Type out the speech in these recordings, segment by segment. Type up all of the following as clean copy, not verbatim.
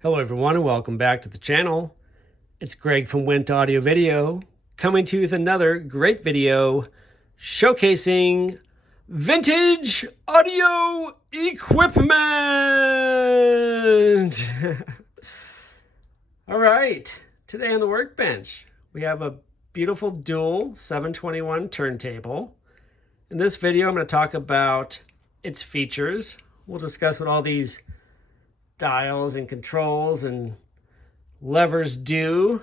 Hello everyone and welcome back to the channel. It's Greg from Wint Audio Video coming to you with another great video showcasing vintage audio equipment. All right, today on the workbench we have a beautiful dual 721 turntable. In this video I'm going to talk about its features. We'll discuss what all these dials and controls and levers do.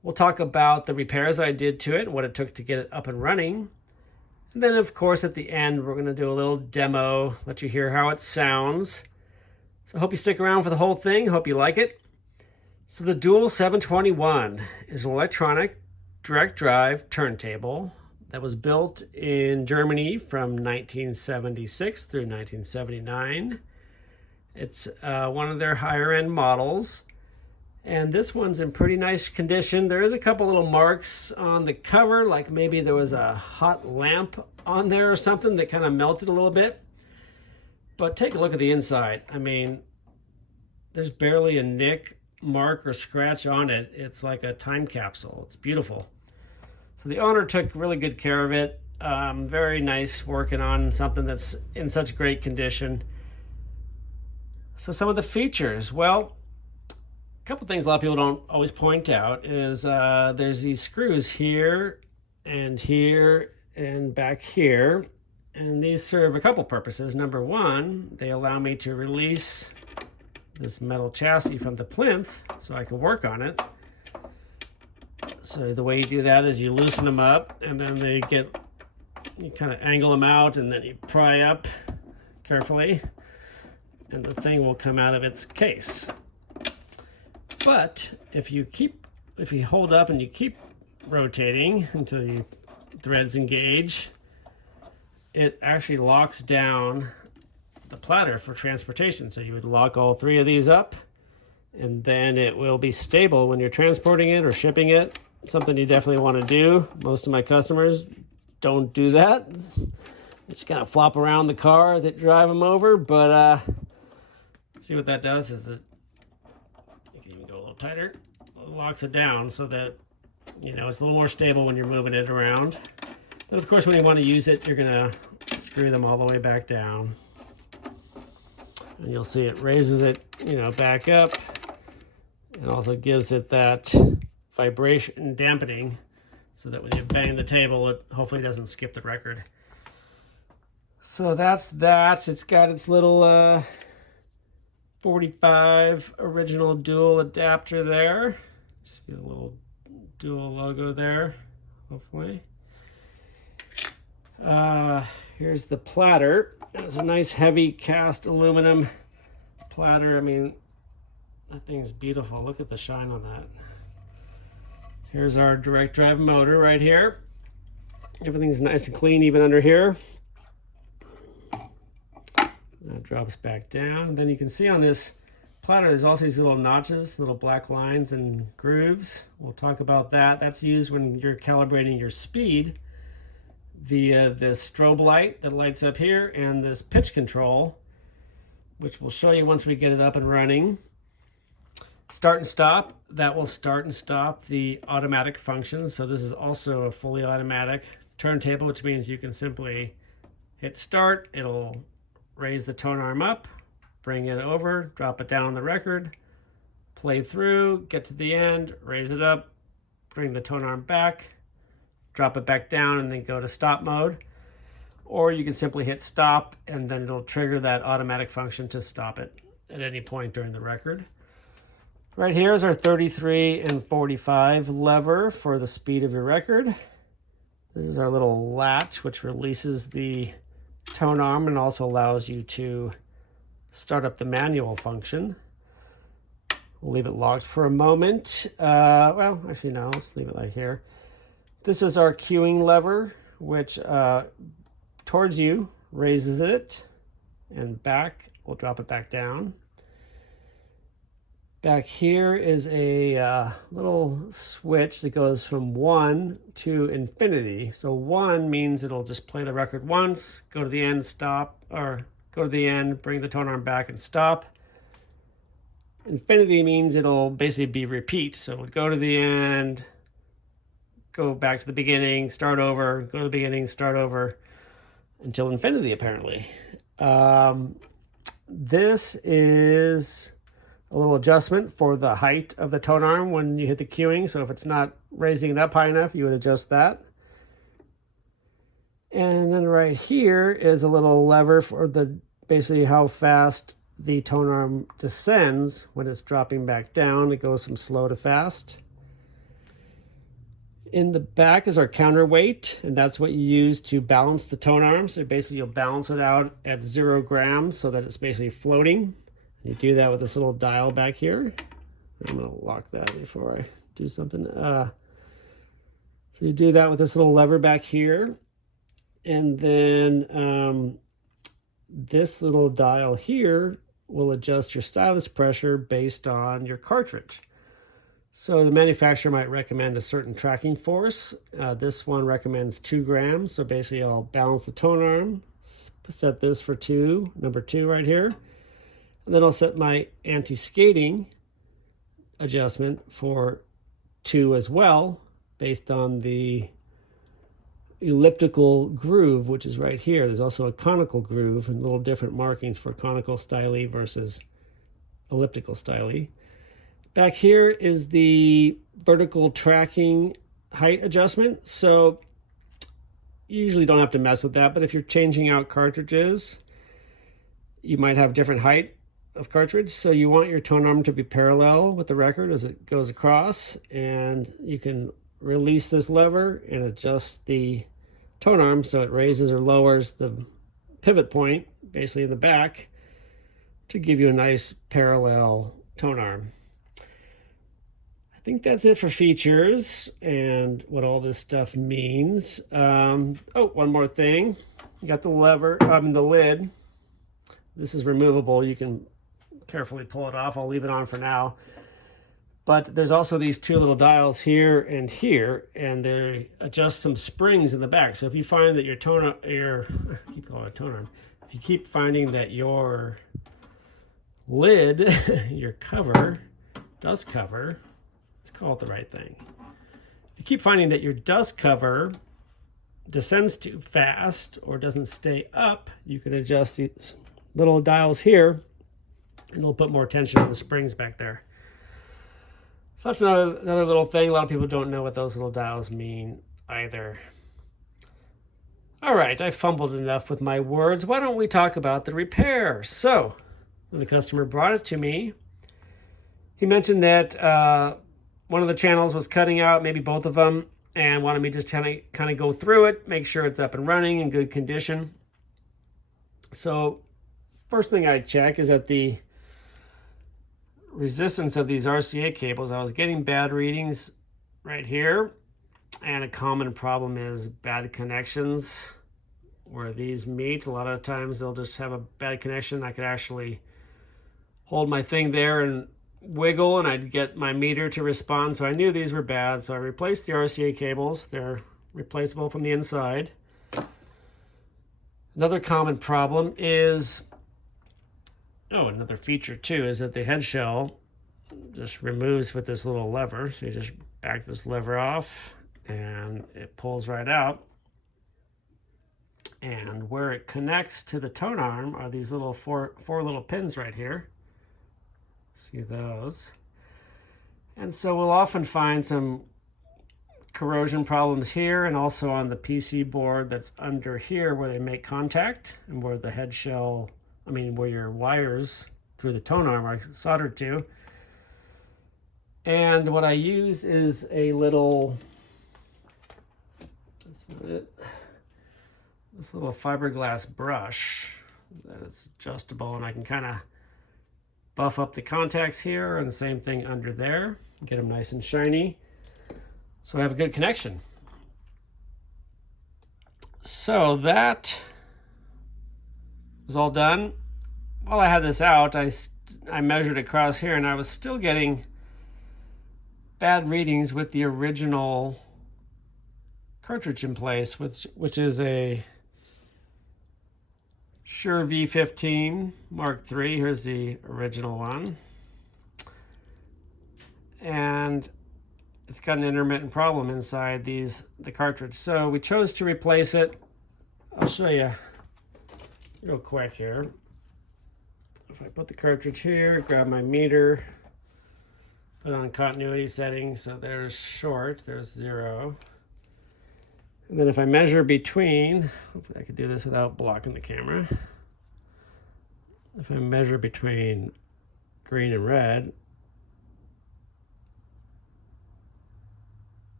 We'll talk about the repairs I did to it and what it took to get it up and running. And then, of course, at the end, we're going to do a little demo, let you hear how it sounds. So I hope you stick around for the whole thing. Hope you like it. So the Dual 721 is an electronic direct drive turntable that was built in Germany from 1976 through 1979. It's one of their higher end models. And this one's in pretty nice condition. There is a couple little marks on the cover, like maybe there was a hot lamp on there or something that kind of melted a little bit. But take a look at the inside. I mean, there's barely a nick, mark, or scratch on it. It's like a time capsule. It's beautiful. So the owner took really good care of it. Very nice working on something that's in such great condition. So some of the features, well, a couple things a lot of people don't always point out is there's these screws here and back here. And these serve a couple purposes. Number one, they allow me to release this metal chassis from the plinth so I can work on it. So the way you do that is you loosen them up and then you kind of angle them out and then you pry up carefully and the thing will come out of its case. But if you hold up and you keep rotating until your threads engage, it actually locks down the platter for transportation. So you would lock all three of these up and then it will be stable when you're transporting it or shipping it. Something you definitely want to do. Most of my customers don't do that. They just kind of flop around the car as they drive them over, but see what that does is you can even go a little tighter. It locks it down so that, it's a little more stable when you're moving it around. Then, of course, when you want to use it, you're going to screw them all the way back down. And you'll see it raises it, back up. And also gives it that vibration dampening so that when you bang the table, it hopefully doesn't skip the record. So that's that. It's got its little 45 original dual adapter there. See the little dual logo there, hopefully. Here's the platter. It's a nice heavy cast aluminum platter. I mean, that thing's beautiful. Look at the shine on that. Here's our direct drive motor right here. Everything's nice and clean even under here. That drops back down. Then you can see on this platter there's also these little notches, little black lines and grooves. We'll talk about that. That's used when you're calibrating your speed via this strobe light that lights up here and this pitch control, which we'll show you once we get it up and running. Start and stop, that will start and stop the automatic function. So this is also a fully automatic turntable, which means you can simply hit start. It'll raise the tone arm up, bring it over, drop it down on the record, play through, get to the end, raise it up, bring the tone arm back, drop it back down, and then go to stop mode. Or you can simply hit stop, and then it'll trigger that automatic function to stop it at any point during the record. Right here is our 33 and 45 lever for the speed of your record. This is our little latch, which releases the tone arm and also allows you to start up the manual function. We'll leave it locked for a moment. Well, actually no, let's leave it like here. This is our cueing lever, which towards you raises it, and back, we'll drop it back down. Back here is a little switch that goes from 1 to infinity. So 1 means it'll just play the record once, go to the end, stop, or go to the end, bring the tone arm back and stop. Infinity means it'll basically be repeat. So we'll go to the end, go back to the beginning, start over, go to the beginning, start over, until infinity, apparently. This is a little adjustment for the height of the tone arm when you hit the cueing. So if it's not raising it up high enough, you would adjust that. And then right here is a little lever for the basically how fast the tone arm descends when it's dropping back down. It goes from slow to fast. In the back is our counterweight, and that's what you use to balance the tone arm. So basically you'll balance it out at 0 grams so that it's basically floating. You do that with this little dial back here. I'm going to lock that before I do something. So you do that with this little lever back here. And then this little dial here will adjust your stylus pressure based on your cartridge. So the manufacturer might recommend a certain tracking force. This one recommends 2 grams. So basically I'll balance the tone arm, set this for 2, number 2 right here. And then I'll set my anti-skating adjustment for 2 as well, based on the elliptical groove, which is right here. There's also a conical groove and little different markings for conical styly versus elliptical styly. Back here is the vertical tracking height adjustment. So you usually don't have to mess with that, but if you're changing out cartridges, you might have different height of cartridge. So you want your tone arm to be parallel with the record as it goes across, and you can release this lever and adjust the tone arm so it raises or lowers the pivot point basically in the back to give you a nice parallel tone arm. I think that's it for features and what all this stuff means. Oh, one more thing. You got the the lid. This is removable. You can carefully pull it off. I'll leave it on for now. But there's also these 2 little dials here, and they adjust some springs in the back. So if you find that your I keep calling it tone arm. If you keep finding that your lid, your cover, dust cover, let's call it the right thing. If you keep finding that your dust cover descends too fast or doesn't stay up, you can adjust these little dials here, and it'll put more tension on the springs back there. So that's another little thing. A lot of people don't know what those little dials mean either. All right, I fumbled enough with my words. Why don't we talk about the repair? So when the customer brought it to me, he mentioned that one of the channels was cutting out, maybe both of them, and wanted me to just kind of go through it, make sure it's up and running in good condition. So first thing I check is that the resistance of these RCA cables, I was getting bad readings right here, and a common problem is bad connections where these meet. A lot of times they'll just have a bad connection. I could actually hold my thing there and wiggle and I'd get my meter to respond. So I knew these were bad, so I replaced the RCA cables. They're replaceable from the inside. Another common problem is, another feature too, is that the head shell just removes with this little lever. So you just back this lever off and it pulls right out. And where it connects to the tone arm are these little four little pins right here. See those? And so we'll often find some corrosion problems here and also on the PC board that's under here where they make contact and where the head shell, where your wires through the tone arm are soldered to. And what I use is a little, that's not it, this little fiberglass brush that is adjustable, and I can kind of buff up the contacts here and the same thing under there, get them nice and shiny so I have a good connection. So that was all done. While I had this out, I measured across here and I was still getting bad readings with the original cartridge in place, which is a Shure V15 Mark III. Here's the original one. and it's got an intermittent problem inside the cartridge. So we chose to replace it. I'll show you real quick here. If I put the cartridge here, grab my meter, put on continuity settings, so there's short, there's 0. And then if I measure between, hopefully I could do this without blocking the camera. If I measure between green and red,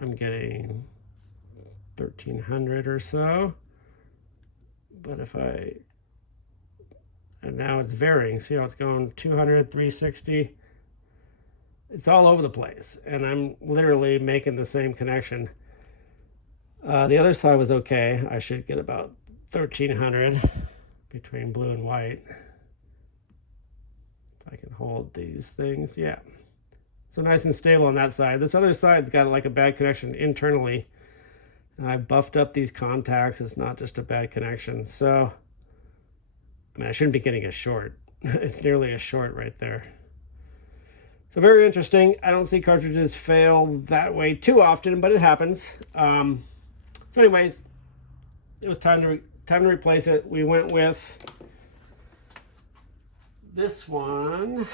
I'm getting 1300 or so. But if and now it's varying. See how it's going 200, 360. It's all over the place. And I'm literally making the same connection. The other side was okay. I should get about 1300 between blue and white. If I can hold these things, yeah. So nice and stable on that side. This other side's got like a bad connection internally. And I buffed up these contacts. It's not just a bad connection. So, I mean, I shouldn't be getting a short. It's nearly a short right there. So very interesting. I don't see cartridges fail that way too often, but it happens. So anyways, it was time to replace it. We went with this one.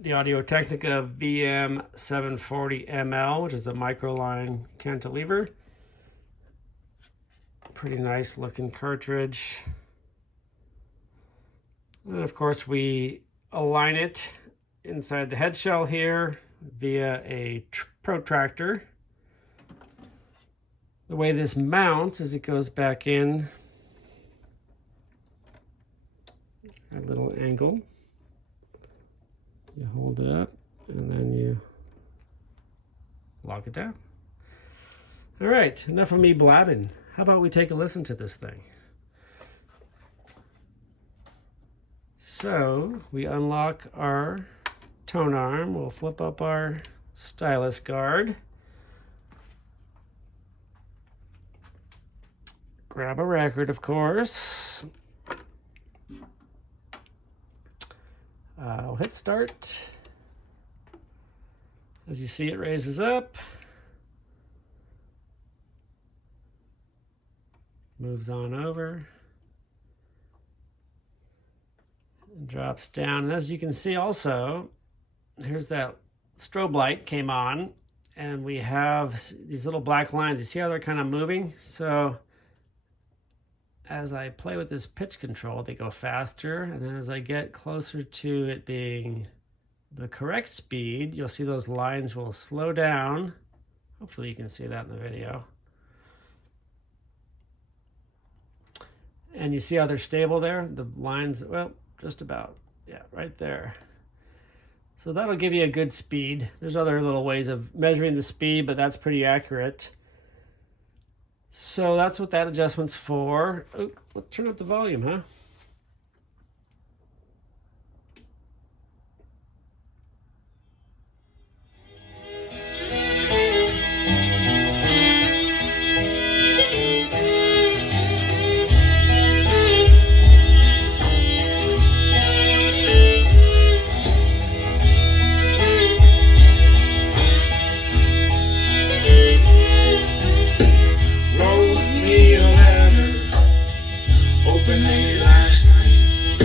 The Audio-Technica VM740ML, which is a microline cantilever. Pretty nice looking cartridge. And of course we align it inside the head shell here via a protractor. The way this mounts is it goes back in at a little angle. You hold it up and then you lock it down. All right, enough of me blabbing. How about we take a listen to this thing? So we unlock our tone arm. We'll flip up our stylus guard. Grab a record, of course. We'll hit start. As you see, it raises up. Moves on over. And drops down. And as you can see also, here's that strobe light came on. And we have these little black lines. You see how they're kind of moving? So as I play with this pitch control, they go faster. And then as I get closer to it being the correct speed, you'll see those lines will slow down. Hopefully you can see that in the video. And you see how they're stable there? The lines, well, just about, yeah, right there. So that'll give you a good speed. There's other little ways of measuring the speed, but that's pretty accurate. So that's what that adjustment's for. Oh, let's turn up the volume, huh? Last night,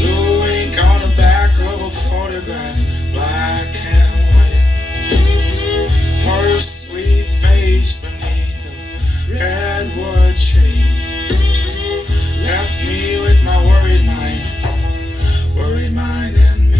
blue ink on the back of a photograph, black and white. Her sweet face beneath a redwood tree left me with my worried mind and me.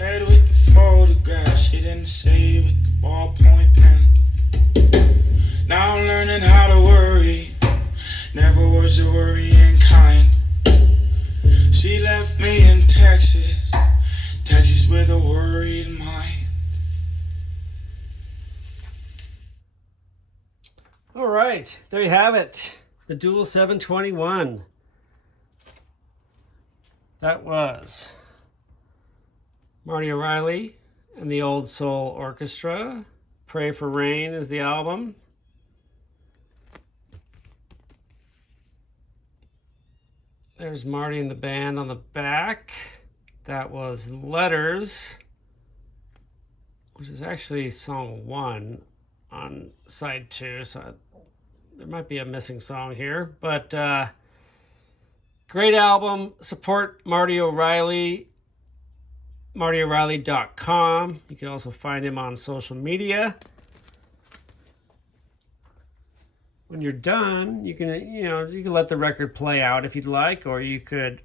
said with the photograph, she didn't say with the ballpoint pen. Now I'm learning how to worry, never was a worrying kind. She left me in Texas, Texas with a worried mind. All right, there you have it. The Dual 721. That was Marty O'Reilly and the Old Soul Orchestra. Pray for Rain is the album. There's Marty and the band on the back. That was Letters, which is actually song 1 on side 2, so there might be a missing song here, but great album. Support Marty O'Reilly, martyoreilly.com. You can also find him on social media. When you're done, you can let the record play out if you'd like, or you could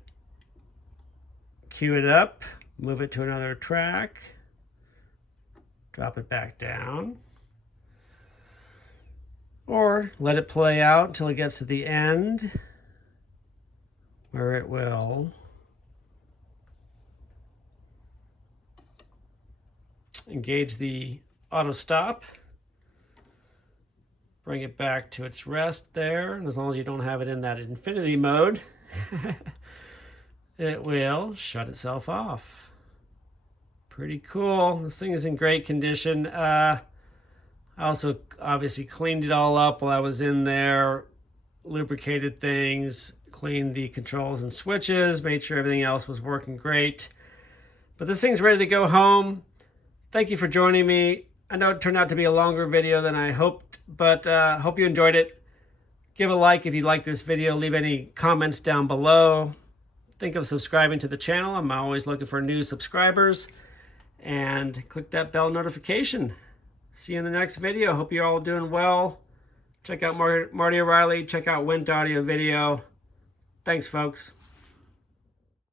cue it up, move it to another track, drop it back down, or let it play out until it gets to the end, where it will engage the auto stop, bring it back to its rest there, and as long as you don't have it in that infinity mode, it will shut itself off. Pretty cool. This thing is in great condition. I also obviously cleaned it all up while I was in there, lubricated things, cleaned the controls and switches, made sure everything else was working great. But this thing's ready to go home. Thank you for joining me. I know it turned out to be a longer video than I hoped, but hope you enjoyed it. Give a like if you like this video. Leave any comments down below. Think of subscribing to the channel. I'm always looking for new subscribers. And click that bell notification. See you in the next video. Hope you're all doing well. Check out Marty O'Reilly. Check out Wint Audio Video. Thanks, folks.